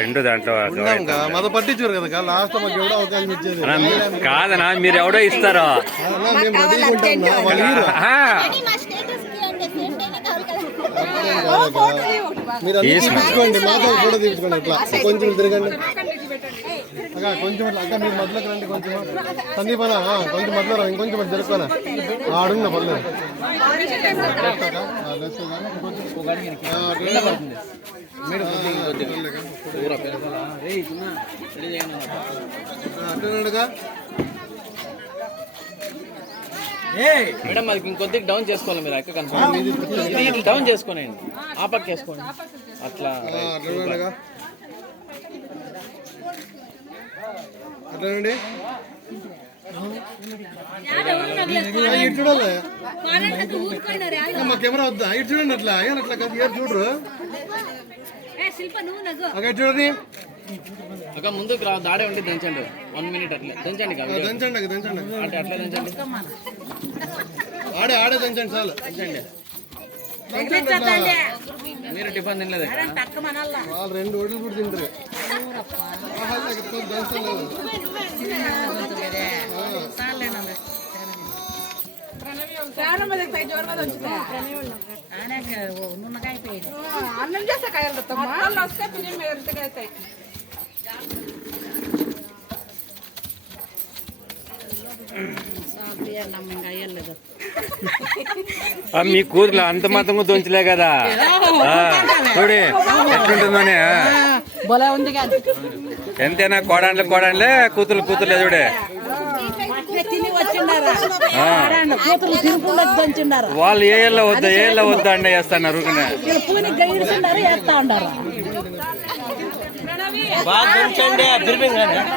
రెండు దాంట్లో మత పట్టించారు కదా లాస్ట్ మాకు ఎవడో అవకాశం ఇచ్చేది కాదనా, మీరు ఎవడో ఇస్తారో. మేము రెడీగా ఉంటాం మీరు తీసుకోండి, మాతో ఫోటో తీసుకోండి. ఇట్లా కొంచెం తిరగండి అక్క, కొంచెం అక్క మీరు మధ్యలోకి రండి. కొంచెం సందీపనా కొంచెం మధ్యలో ఇంకొంచెం జరుపుకోనా అడుగున్నా పర్లేదు. అట్లా మేడం అది ఇంకొద్దిగా డౌన్ చేసుకోవాలి మీరు. అక్క కన్ఫర్మ్ ఇది డౌన్ చేసుకోండి, ఆ పక్క వేసుకోండి అట్లా. అట్లానండి ఇటు చూడాలి. మా కెమెరా వద్దా? ఇటు చూడండి. అట్లా అట్లా కాదు, ఇటు చూడరు. అక్కడ చూడండి అక్క ముందుకు రా, దాడే ఉండి దంచండి 1 minute అట్లా దంచండి. దంచండి దంచండి అంటే అట్లా దంచండి, ఆడే దంచండి చాలు. దంచండి. మీరు టిఫిన్ తినలేదు వాళ్ళు 2 ఓట్లు కూడా తింటారు. అన్నం చేస్తే కాయలు వస్తే మీ కూతురు అంత మాత్రం దొంచలే కదా, చూడి ఎట్లుంటుందని. ఎంతైనా కోడాండ్లే కూతురులే చూడే. వాళ్ళు ఏ వద్దా అండి వేస్తున్నారు. బాగా